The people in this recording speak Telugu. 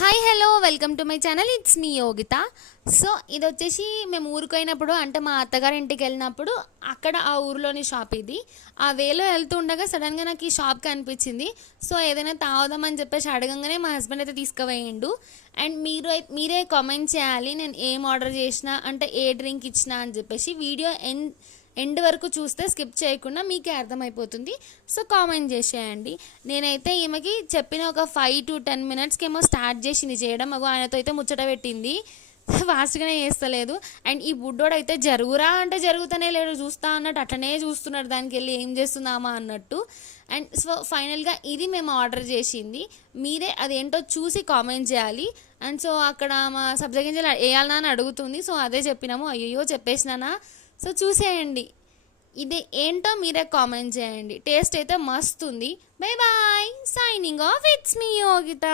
Hi hello welcome to my channel. It's me Yogita. So ఇది వచ్చేసి మేము ఊరికి పోయినప్పుడు, అంటే మా అత్తగారి ఇంటికి వెళ్ళినప్పుడు అక్కడ ఆ ఊరిలోని షాప్ ఇది. ఆ వేలో వెళ్తుండగా సడన్గా నాకు ఈ షాప్ కనిపించింది. సో ఏదైనా తాగుదామని చెప్పేసి అడగంగానే మా హస్బెండ్ అయితే తీసుకుపోయిండు. అండ్ మీరే కామెంట్ చేయాలి నేను ఏం ఆర్డర్ చేసినా, అంటే ఏ డ్రింక్ ఇచ్చినా అని చెప్పేసి. వీడియో ఎండ్ వరకు చూస్తే స్కిప్ చేయకుండా మీకే అర్థమైపోతుంది. సో కామెంట్ చేసేయండి. నేనైతే ఈమెకి చెప్పిన ఒక 5 to 10 minutesకి ఏమో స్టార్ట్ చేసింది చేయడం. ఆయనతో అయితే ముచ్చట పెట్టింది, ఫాస్ట్గానే చేస్తలేదు. అండ్ ఈ బుడ్డోడు అయితే జరుగురా అంటే జరుగుతూనే లేడు, చూస్తా అన్నట్టు అట్లనే చూస్తున్నాడు, దానికి వెళ్ళి ఏం చేస్తున్నామా అన్నట్టు. అండ్ సో ఫైనల్గా ఇది మేము ఆర్డర్ చేసింది. మీరే అదేంటో చూసి కామెంట్ చేయాలి. అండ్ సో అక్కడ మా సబ్జా గింజలు వేయాలన్నా అని అడుగుతుంది. సో అదే చెప్పినాము. అయ్యో చెప్పేసినానా. సో చూసేయండి, ఇది ఏంటో మీరే కామెంట్ చేయండి. టేస్ట్ అయితే మస్తు ఉంది. Bye bye, signing off. It's me Yogita.